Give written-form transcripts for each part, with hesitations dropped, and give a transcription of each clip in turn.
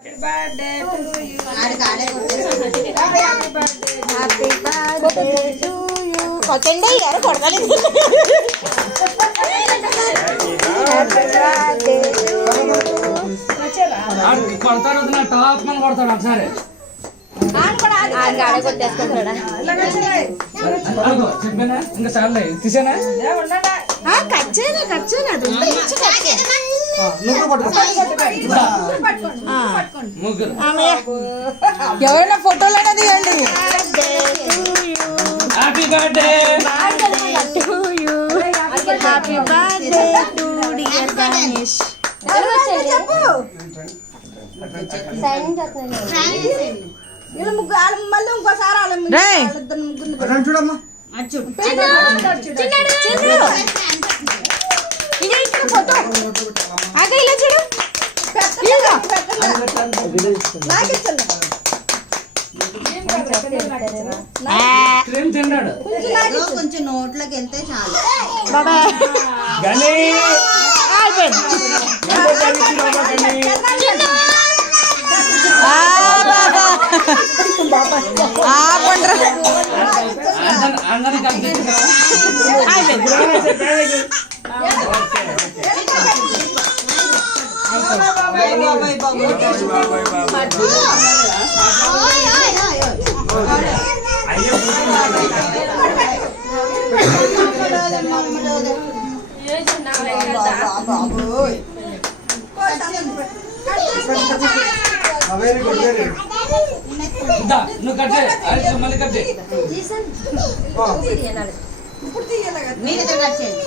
birthday to you. Happy birthday to you. కొట్టండి ఎవరు కొడతారు కొడతాడు టాప్ మన కొడతాడు ఒకసారి చెప్పానా ఇంకా చాలే తీసేనా ముగ్గురు ఎవరైనా ఫోటోలు అనేది తీయండి happy birthday happy birthday to dear Ganesh మళ్ళీ ఇంకోసారి చూడమ్మా ఇలా చూడు తిన్నాడు కొంచెం నోట్లోకి వెళ్తే చాలు అందరినీ కలిసి నువ్వు కట్ చేయి మళ్ళీ కట్ చేయి మీరు ఇద్దరు కట్ చేయండి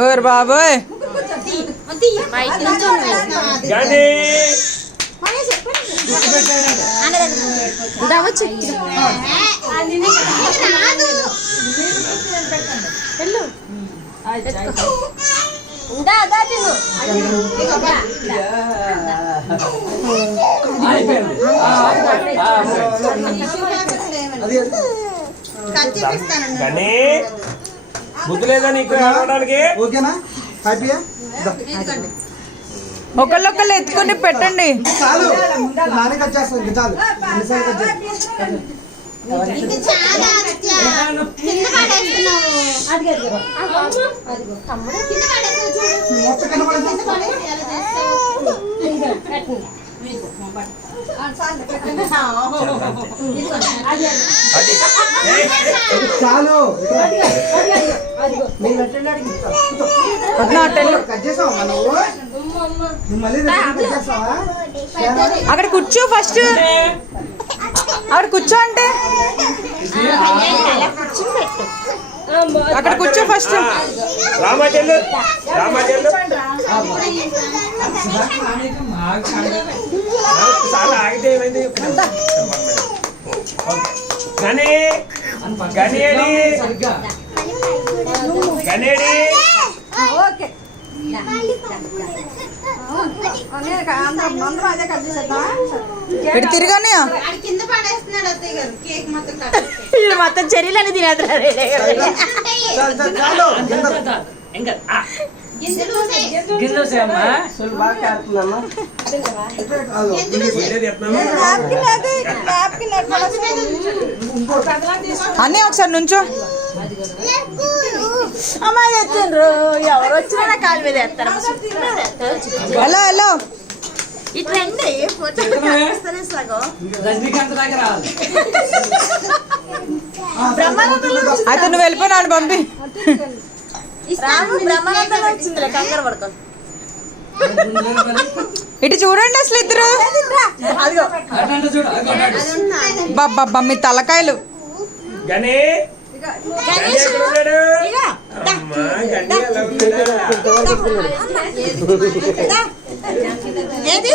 ఓర్ బాబోయ్ బుద్ధి లేదా నీకు ఆడడానికి ఓకేనా హ్యాపీయా ఒకళ్ళొకళ్ళు ఎత్తుకొని పెట్టండి చాలు నానే కట్ చేస్తాను ఇంకా చాలు ఎన్నిసార్లు కట్ చేస్తాను చాలా కింద పడేస్తున్నావు మొత్తం కింద పడేసి చాలు కట్ చేసావా నువ్వు మళ్ళీ కట్ చేస్తావా అక్కడ కూర్చో ఫస్ట్ అక్కడ కూర్చో అంటే అక్కడ కూర్చో ఫస్ట్ రామాజల్లు చాలా ఆగితే ఏమైంది గనేడి ఇటు తిరగానే కింద పడేస్తున్నాడు అత్తయ్య గారు కేక్ మొత్తం మొత్తం చర్యలని తినేస్తారు అన్నీ ఒకసారి నుంచో అమ్మా తెచ్చిండ్రు ఎవరు వచ్చినా కాలు మీద వేస్తారు హలో హలో ఇట్లండి ఫోటో రజనీకాంత్ దగ్గర అయితే నువ్వు వెళ్ళిపోయినాడు పంపి బ్రహ్మానందం వచ్చిందిలే కంగారు పడుకో ఇటు చూడండి అసలు ఇద్దరు బాబ్బా మీ తలకాయలు ఏది